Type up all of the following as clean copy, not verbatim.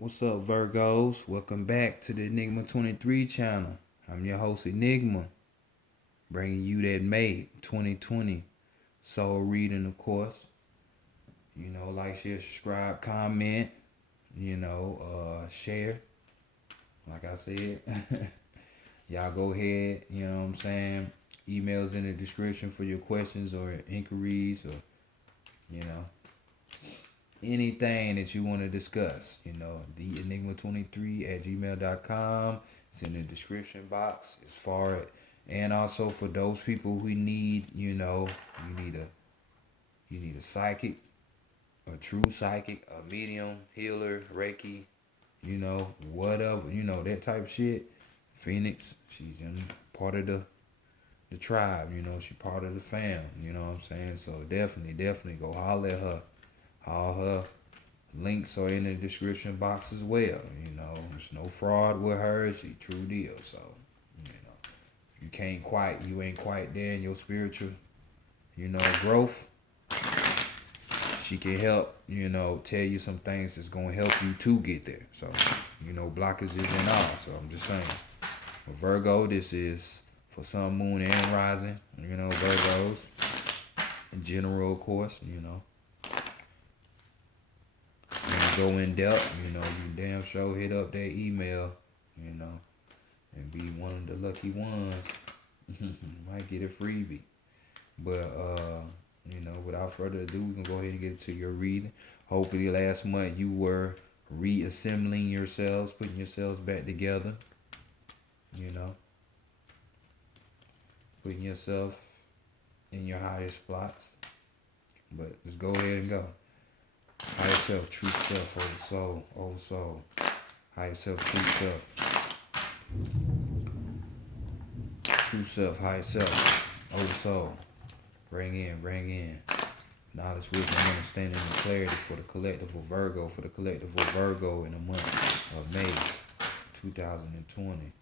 What's up, Virgos? Welcome back to the Enigma 23 channel. I'm your host, Enigma, bringing you that May 2020 soul reading, of course. Like, share, subscribe, comment, share. Like I said, y'all go ahead, you know what I'm saying? Emails in the description for your questions or inquiries or, you know, anything that you want to discuss, the enigma23 at gmail.com. It's in the description box as far as, and also for those people who need, you need a psychic, a true psychic, a medium, healer, Reiki, whatever, that type of shit. Phoenix, she's in part of the tribe, she's part of the fam, you know what I'm saying? So definitely go holler at her. All her links are in the description box as well. There's no fraud with her. She true deal. So, you ain't quite there in your spiritual, growth. She can help, tell you some things that's gonna help you to get there. So, blockages and all. So I'm just saying. For Virgo, this is for sun, moon, and rising. Virgos in general, of course. Go in depth, you damn sure hit up that email, and be one of the lucky ones. Might get a freebie. But without further ado, we can go ahead and get to your reading. Hopefully last month you were reassembling yourselves, putting yourselves back together, putting yourself in your highest spots. But let's go ahead and go. Higher self, true self, old soul. Higher self, true self. True self, higher self, old soul. Bring in. Knowledge, wisdom, understanding, and clarity for the collective of Virgo, in the month of May 2020.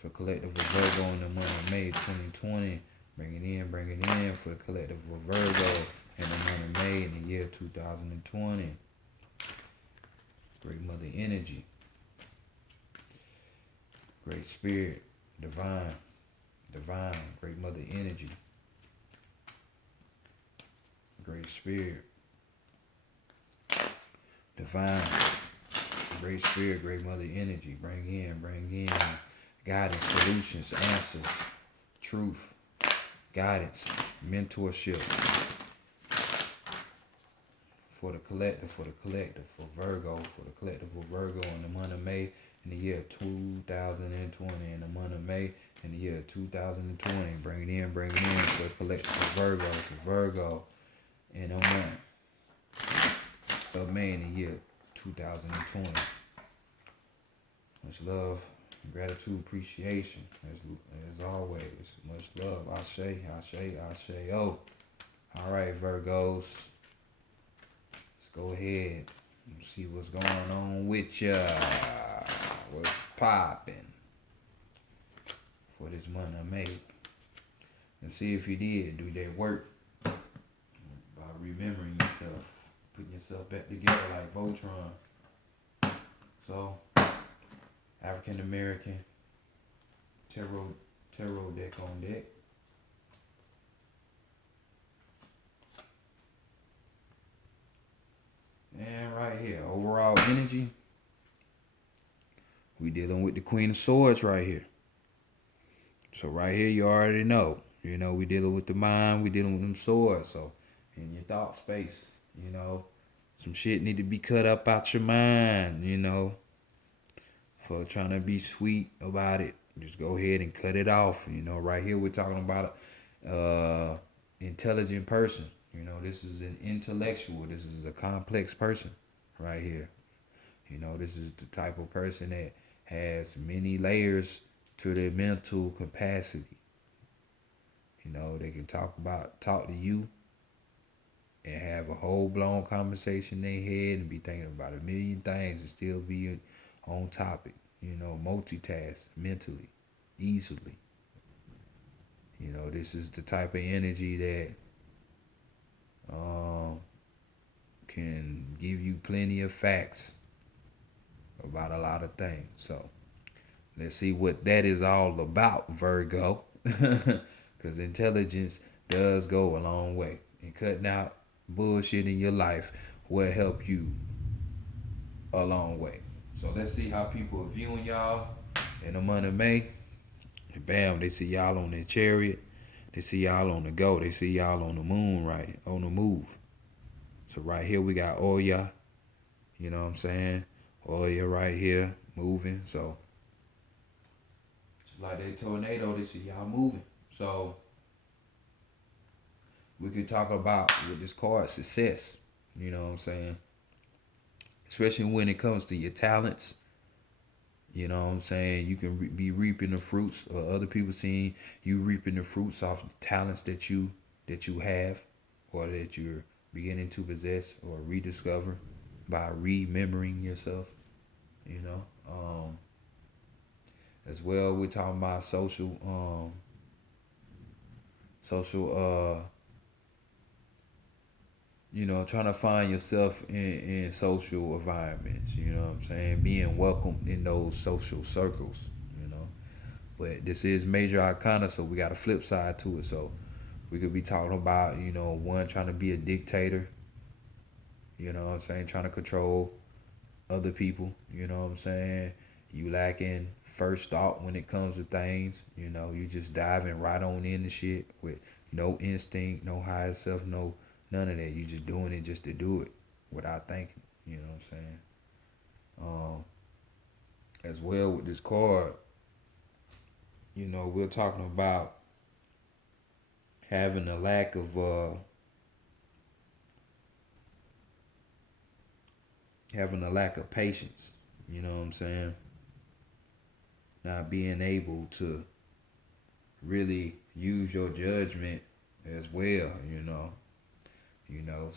For collective of Virgo in the month of May 2020. Bring it in for the collective of Virgo in the month of May in the year 2020. Great Mother Energy. Great Spirit. Divine. Great Mother Energy. Great Spirit. Divine. Great Spirit. Great Mother Energy. Bring in. Guidance, solutions, answers, truth, guidance, mentorship. For the collective, for Virgo, in the month of May in the year 2020, in the month of May in the year 2020. Bring it in for the collective of Virgo in the month of May in the year 2020. Much love, gratitude, appreciation, as always. Much love. Ashe. Oh. All right, Virgos. Go ahead and see what's going on with ya. What's popping for this month of May. And see if you did do that work by remembering yourself, putting yourself back together like Voltron. So, African American tarot deck on deck. And right here, overall energy, we dealing with the Queen of Swords right here. So right here, you already know. We dealing with the mind, we dealing with them swords. So in your thought space, some shit need to be cut up out your mind, for trying to be sweet about it. Just go ahead and cut it off. Right here, we're talking about intelligent person. This is an intellectual. This is a complex person right here. This is the type of person that has many layers to their mental capacity. They can talk to you and have a whole blown conversation in their head and be thinking about a million things and still be on topic. Multitask mentally, easily. This is the type of energy that can give you plenty of facts about a lot of things. So let's see what that is all about, Virgo. Because intelligence does go a long way. And cutting out bullshit in your life will help you a long way. So let's see how people are viewing y'all in the month of May. And bam, they see y'all on their chariot. They see y'all on the go. They see y'all on the moon, right? On the move. So right here we got Oya. You know what I'm saying? Oya right here moving. So just like that tornado, they see y'all moving. So we could talk about with this card success. You know what I'm saying? Especially when it comes to your talents. You know what I'm saying? You can be reaping the fruits, or other people seeing you reaping the fruits off the talents that you have, or that you're beginning to possess or rediscover by remembering yourself. You know, as well, we're talking about social, trying to find yourself in social environments, you know what I'm saying? Being welcomed in those social circles, you know. But this is major arcana, so we got a flip side to it. So we could be talking about, one trying to be a dictator, you know what I'm saying, trying to control other people, you know what I'm saying? You lacking first thought when it comes to things, you just diving right on into shit with no instinct, no higher self, no none of that. You just doing it just to do it without thinking, you know what I'm saying? As well with this card, we're talking about having a lack of patience, you know what I'm saying? Not being able to really use your judgment as well,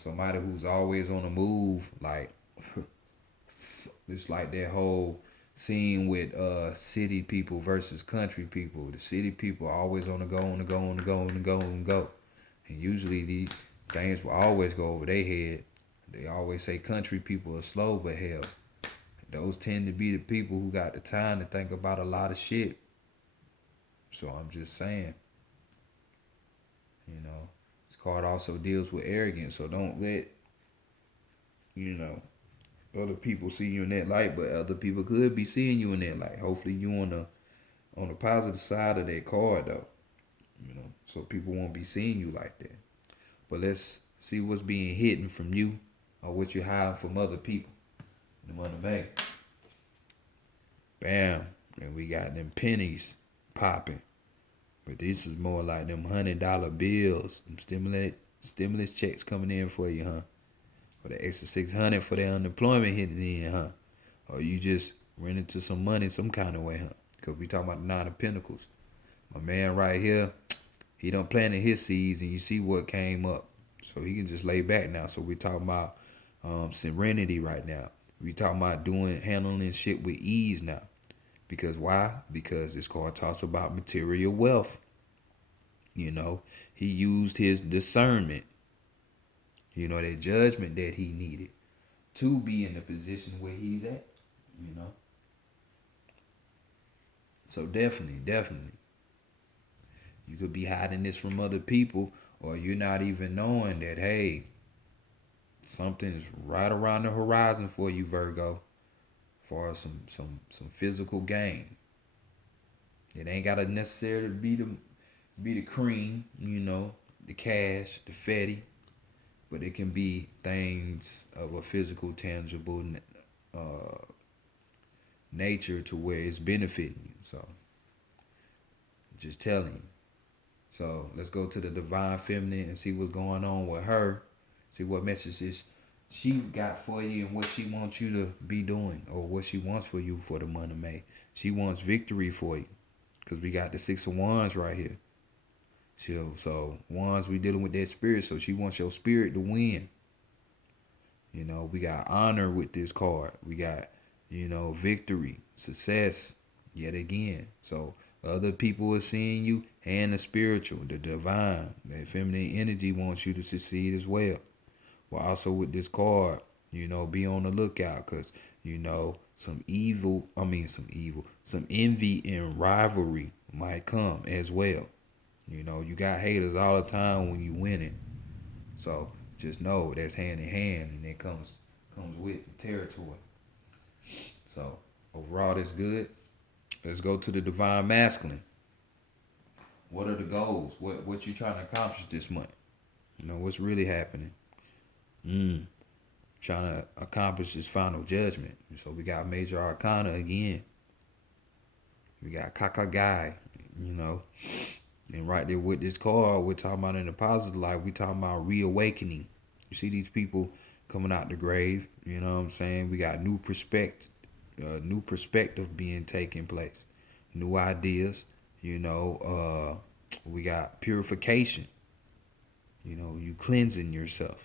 somebody who's always on the move, like it's like that whole scene with city people versus country people. The city people are always on the go, on the go, on the go, on the go, on the go. And usually these things will always go over their head. They always say country people are slow, but hell, those tend to be the people who got the time to think about a lot of shit. So I'm just saying, this card also deals with arrogance. So don't let, you know, other people see you in that light, but other people could be seeing you in that light. Hopefully you on the positive side of that card though. So people won't be seeing you like that. But let's see what's being hidden from you or what you're hiding from other people in the month of May. Bam. And we got them pennies popping. But this is more like them $100 bills, them stimulus checks coming in for you, huh? For the extra 600 for the unemployment hitting in, huh? Or you just ran into some money some kind of way, huh? Because we talking about the Nine of Pentacles. My man right here, he done planted his seeds and you see what came up. So he can just lay back now. So we talking about serenity right now. We talking about handling shit with ease now. Because why? Because this card talks about material wealth. He used his discernment, that judgment that he needed to be in the position where he's at, you know. So definitely. You could be hiding this from other people, or you're not even knowing that, hey, something is right around the horizon for you, Virgo, for some physical gain. It ain't gotta necessarily be the cream, the cash, the fatty, but it can be things of a physical, tangible uh, nature to where it's benefiting you. So, just telling you. So let's go to the divine feminine and see what's going on with her. See what messages she got for you and what she wants you to be doing, or what she wants for you for the month of May. She wants victory for you, because we got the Six of Wands right here. So Wands, we dealing with that spirit, so she wants your spirit to win. We got honor with this card. We got, victory, success, yet again. So other people are seeing you, and the spiritual, the divine, that feminine energy wants you to succeed as well. But also with this card, be on the lookout, because Some some envy and rivalry might come as well. You got haters all the time when you winning. So just know that's hand in hand, and it comes with the territory. So overall, that's good. Let's go to the divine masculine. What are the goals? What you trying to accomplish this month? What's really happening? Mm. Trying to accomplish this final judgment. So we got major arcana again. We got Kakagai, you know. And right there with this card, we're talking about in the positive life, we talking about reawakening. You see these people coming out the grave, you know what I'm saying? We got new perspective being taking place. New ideas, we got purification. You cleansing yourself.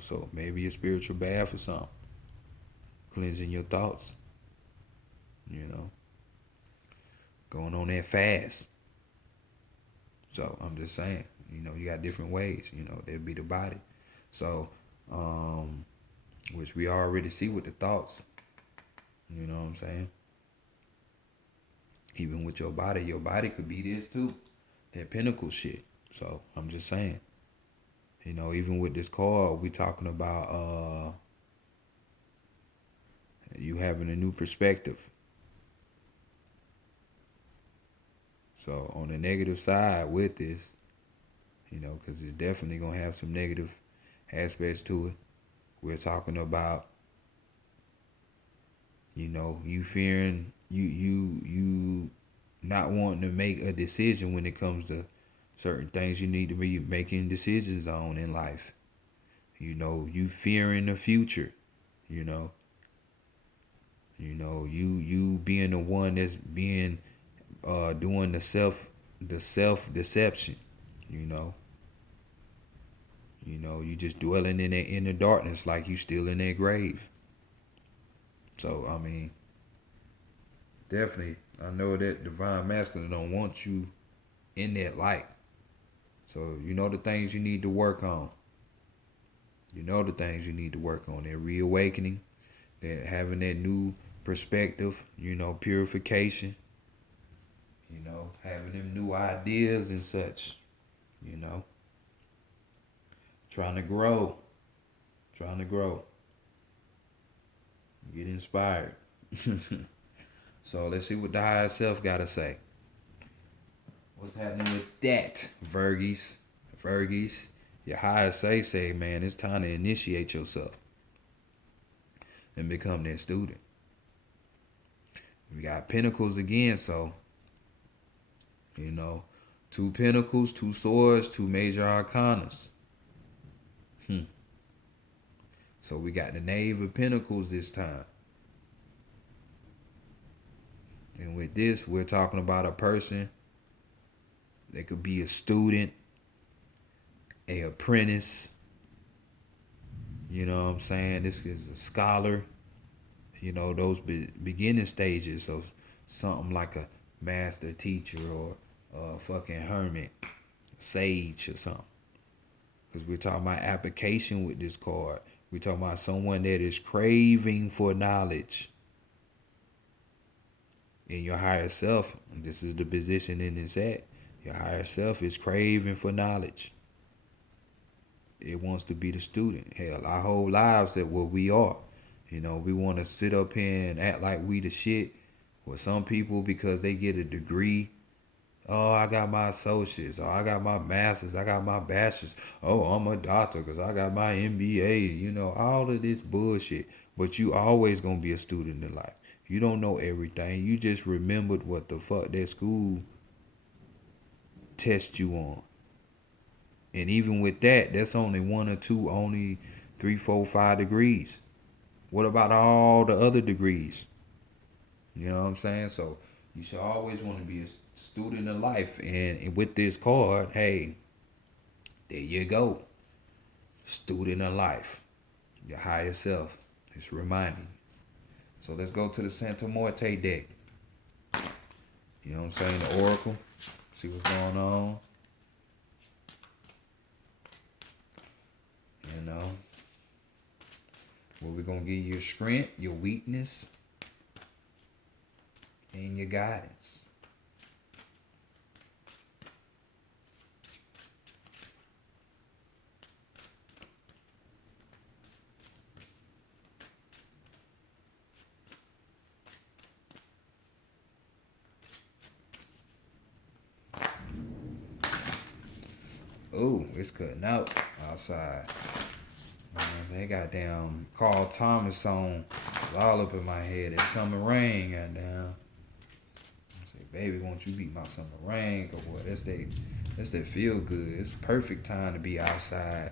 So maybe a spiritual bath or something. Cleansing your thoughts. You know, going on that fast. So I'm just saying, you got different ways. There'd be the body. So, which we already see with the thoughts. You know what I'm saying? Even with your body could be this too. That pinnacle shit. So I'm just saying. Even with this card, we talking about you having a new perspective. So on the negative side with this, because it's definitely gonna have some negative aspects to it. We're talking about, you fearing you not wanting to make a decision when it comes to certain things you need to be making decisions on in life. You fearing the future. You being the one that's being doing the self deception. You just dwelling in that inner darkness like you still in that grave. So I mean, definitely, I know that divine masculine don't want you in that light. So the things you need to work on. The things you need to work on. That reawakening, that having that new perspective. Purification. Having them new ideas and such. Trying to grow. Get inspired. So let's see what the higher self got to say. What's happening with that, Virgies? Your higher say, man, it's time to initiate yourself and become that student. We got Pentacles again, so, 2 Pentacles, 2 Swords, 2 Major Arcanas. So we got the Knave of Pentacles this time. And with this, we're talking about a person. They could be a student, a apprentice. You know what I'm saying? This is a scholar. Those beginning stages of something like a master teacher or a fucking hermit, sage or something. Because we're talking about application with this card. We're talking about someone that is craving for knowledge. In your higher self, this is the position in this at. Your higher self is craving for knowledge. It wants to be the student. Hell, our whole lives that what we are. We want to sit up here and act like we the shit. With some people because they get a degree. Oh, I got my associates. Oh, I got my masters. I got my bachelors. Oh, I'm a doctor because I got my MBA. All of this bullshit. But you always going to be a student in life. You don't know everything. You just remembered what the fuck that school test you on. And even with that, that's only 1 or 2, only 3, 4, 5 degrees. What about all the other degrees? You know what I'm saying? So you should always want to be a student of life. And with this card, hey, there you go. Student of life. Your higher self. It's reminding you. So let's go to the Santa Muerte deck. You know what I'm saying? The Oracle. See what's going on. Where we're gonna give you your strength, your weakness, and your guidance. Oh, it's cutting out outside. They got damn Carl Thomas song all up in my head. That summer rain, goddamn. I say, baby, won't you beat my summer rain? Cause boy, that's that feel good. It's the perfect time to be outside,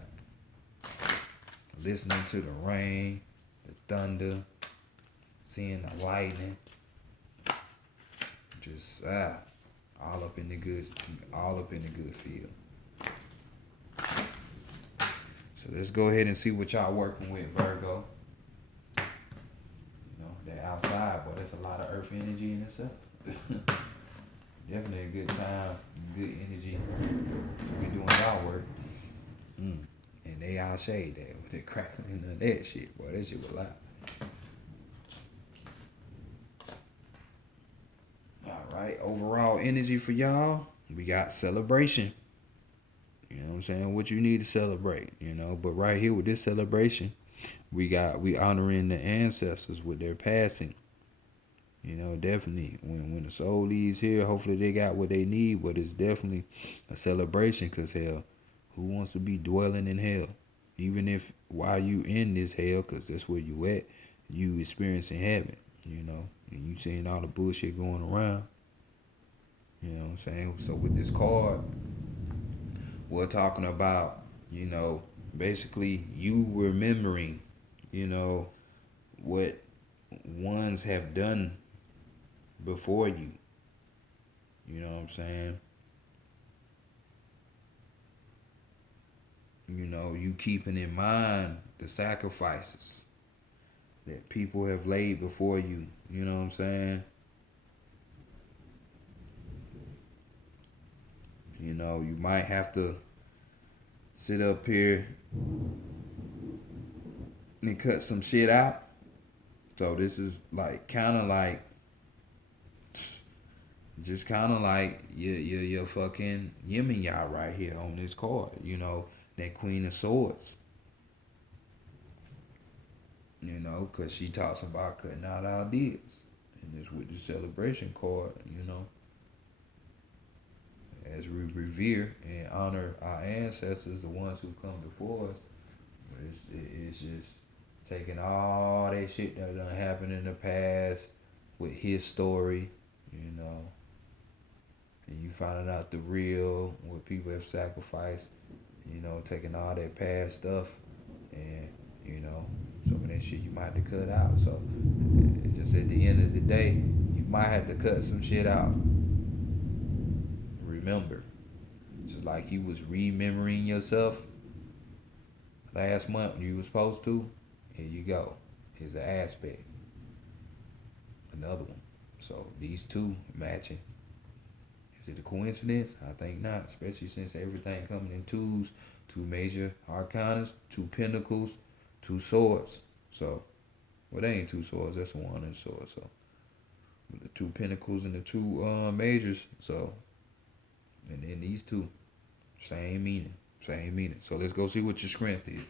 listening to the rain, the thunder, seeing the lightning. Just all up in the good feel. So let's go ahead and see what y'all working with, Virgo. You know, that outside, boy, that's a lot of earth energy in itself. Definitely a good time, good energy to be doing y'all work. And they all shade that with that crackling and that shit, boy. That shit was loud. Alright, overall energy for y'all, we got celebration. You know what I'm saying? What you need to celebrate, you know. But right here with this celebration, we honoring the ancestors with their passing. You know, definitely when the soul leaves here, hopefully they got what they need. But it's definitely a celebration, cause hell, who wants to be dwelling in hell? Even if while you in this hell, cause that's where you at, you experiencing heaven. You know, and you seeing all the bullshit going around. You know what I'm saying? So with this card, we're talking about, you know, basically you remembering, you know, what ones have done before you. You know what I'm saying? You know, you keeping in mind the sacrifices that people have laid before you. You know what I'm saying? You know, you might have to sit up here and cut some shit out. So this is like kind of like just kind of like your fucking yin and yang right here on this card. You know, that Queen of Swords. You know, because she talks about cutting out ideas. And this with the celebration card, you know. As we revere and honor our ancestors, the ones who come before us, it's just taking all that shit that done happened in the past with his story, you know, and you finding out the real, what people have sacrificed, you know, taking all that past stuff, and, you know, some of that shit you might have to cut out. So, just at the end of the day, you might have to cut some shit out. Remember, just like you was remembering yourself last month when you was supposed to, here you go. Here's an aspect. Another one. So these two matching. Is it a coincidence? I think not, especially since everything coming in twos, two major arcanas, two pentacles, two swords. So, well, they ain't two swords, that's one and sword. So, with the two pentacles and the two majors. So, and then these two, same meaning, same meaning. So let's go see what your strength is.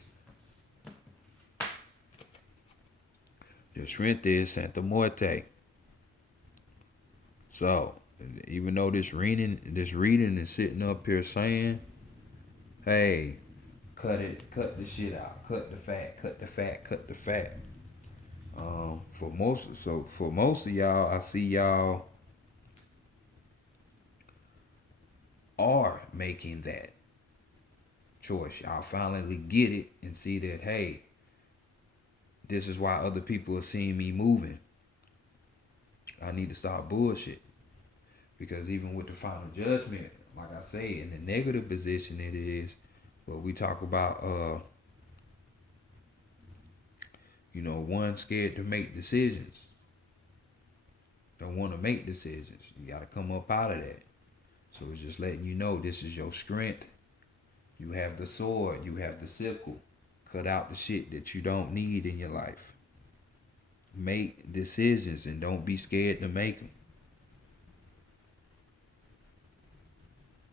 Your strength is Santa Muerte. So, even though this reading is sitting up here saying, hey, cut the shit out, cut the fat. For most of y'all, I see y'all are making that choice. Y'all finally get it and see that, hey, this is why other people are seeing me moving. I need to stop bullshit. Because even with the final judgment, like I say, in the negative position it is, but we talk about one scared to make decisions. Don't want to make decisions. You gotta come up out of that. So it's just letting you know this is your strength. You have the sword, you have the sickle. Cut out the shit that you don't need in your life. Make decisions and don't be scared to make them.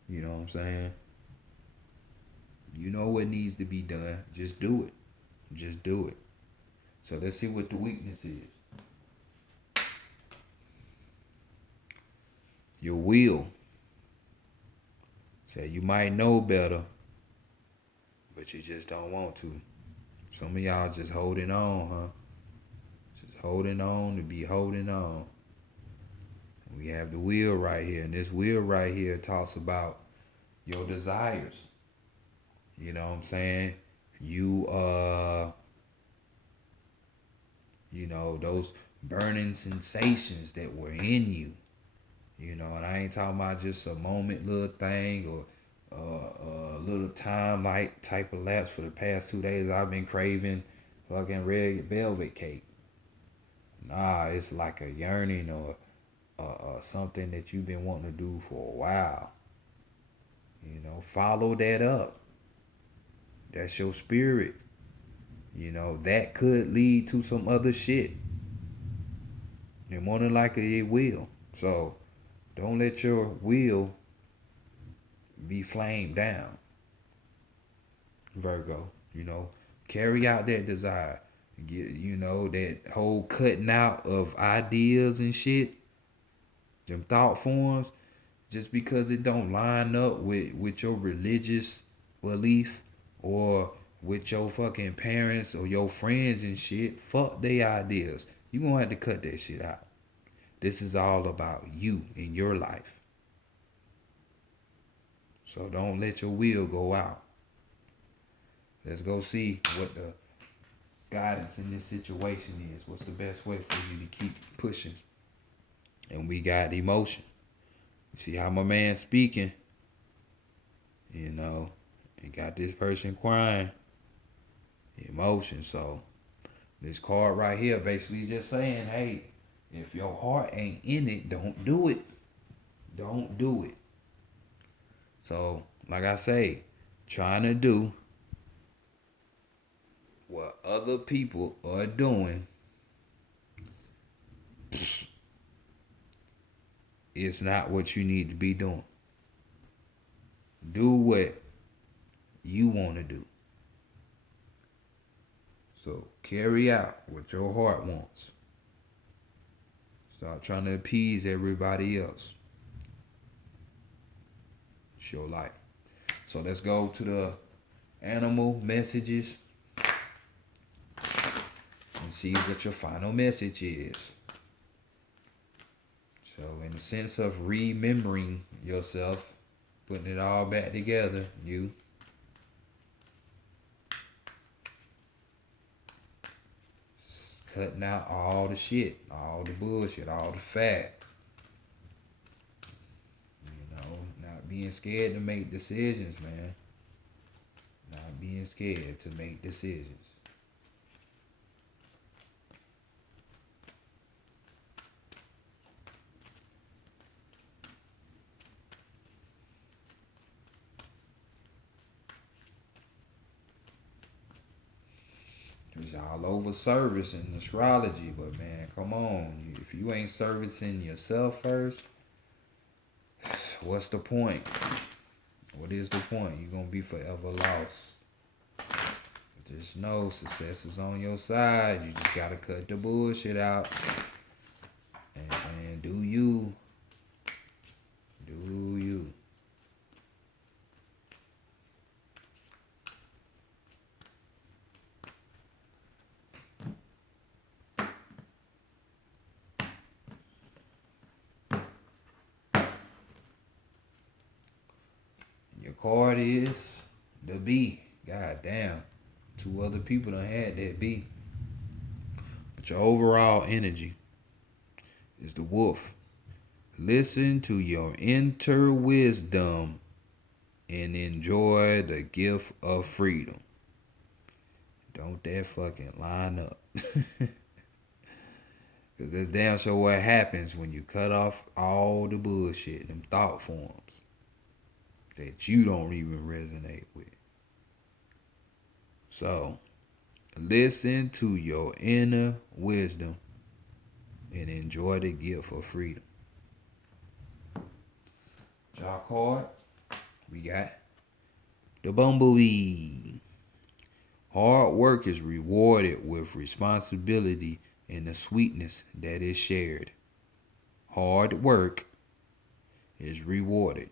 You know what I'm saying? You know what needs to be done. Just do it. Just do it. So let's see what the weakness is. Your will. So you might know better, but you just don't want to. Some of y'all just holding on, huh? Just holding on to be holding on. We have the wheel right here, and this wheel right here talks about your desires. You know what I'm saying? You know, those burning sensations that were in you. You know, and I ain't talking about just a moment little thing or a little time like type of lapse. For the past 2 days I've been craving fucking red velvet cake. Nah, it's like a yearning or something that you've been wanting to do for a while. You know, follow that up. That's your spirit. You know, that could lead to some other shit. And more than likely it will. So don't let your will be flamed down. Virgo, you know, carry out that desire. Get, you know, that whole cutting out of ideas and shit, them thought forms, just because it don't line up with your religious belief or with your fucking parents or your friends and shit, fuck their ideas. You gonna have to cut that shit out. This is all about you in your life. So don't let your will go out. Let's go see what the guidance in this situation is. What's the best way for you to keep pushing? And we got emotion. You see how my man speaking, you know, and got this person crying. Emotion. So this card right here basically just saying, hey, if your heart ain't in it, don't do it. Don't do it. So, like I say, trying to do what other people are doing, it's not what you need to be doing. Do what you want to do. So carry out what your heart wants. Stop trying to appease everybody else. It's your life. So let's go to the animal messages and see what your final message is. So in the sense of remembering yourself, putting it all back together, you cutting out all the shit, all the bullshit, all the fat. You know, not being scared to make decisions, man. Not being scared to make decisions. It's all over service and astrology, but man, come on. If you ain't servicing yourself first, what's the point? What is the point? You're going to be forever lost. Just know success is on your side. You just got to cut the bullshit out. And do you. Do you. Your card is the bee. God damn. 2 other people done had that bee. But your overall energy is the wolf. Listen to your inner wisdom and enjoy the gift of freedom. Don't that fucking line up. Because that's damn sure what happens when you cut off all the bullshit, them thought forms that you don't even resonate with. So, Listen to your inner wisdom and enjoy the gift of freedom. Draw card. We got the bumblebee. Hard work is rewarded with responsibility and the sweetness that is shared. Hard work is rewarded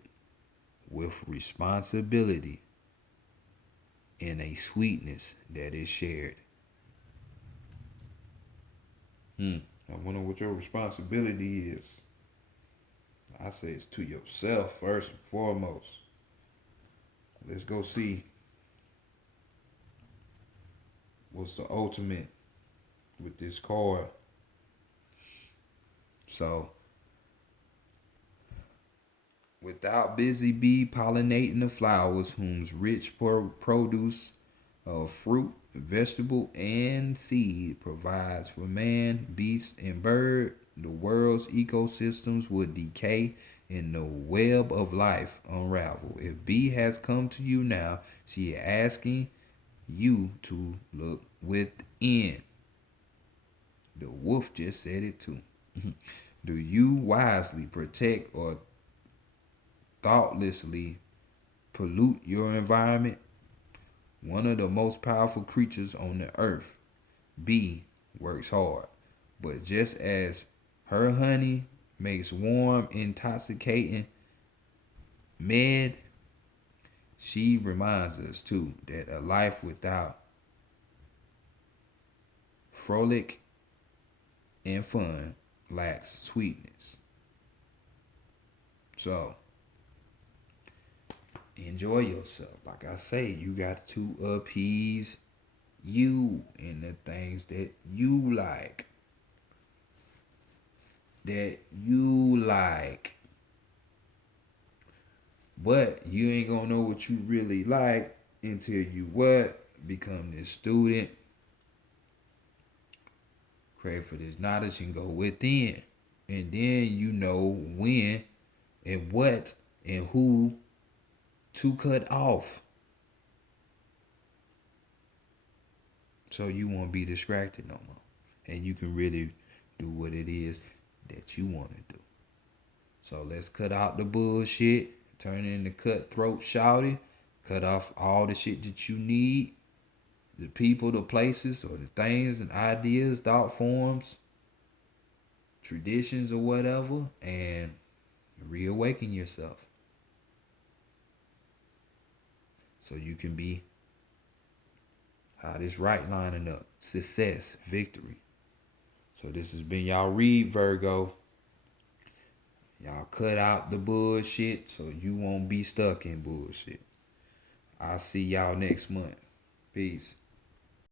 with responsibility and a sweetness that is shared. I wonder what your responsibility is. I say it's to yourself first and foremost. Let's go see what's the ultimate with this card. So, without busy bee pollinating the flowers, whose rich produce of fruit, vegetable, and seed provides for man, beast, and bird, the world's ecosystems would decay and the web of life unravel. If bee has come to you now, she is asking you to look within. The wolf just said it too. Do you wisely protect or thoughtlessly pollute your environment? One of the most powerful creatures on the earth, bee, works hard. But just as her honey makes warm, intoxicating med, she reminds us too that a life without frolic and fun lacks sweetness. So, enjoy yourself. Like I say, you got to appease you and the things that you like. That you like. But you ain't gonna know what you really like until you what? Become this student. Crave for this knowledge and go within. And then you know when and what and who to cut off. So you won't be distracted no more. And you can really do what it is that you want to do. So let's cut out the bullshit. Turn into cutthroat shouty. Cut off all the shit that you need. The people, the places, or the things and ideas, thought forms, traditions, or whatever. And reawaken yourself. So you can be how this right lining up. Success, victory. So this has been y'all read, Virgo. Y'all cut out the bullshit so you won't be stuck in bullshit. I'll see y'all next month. Peace.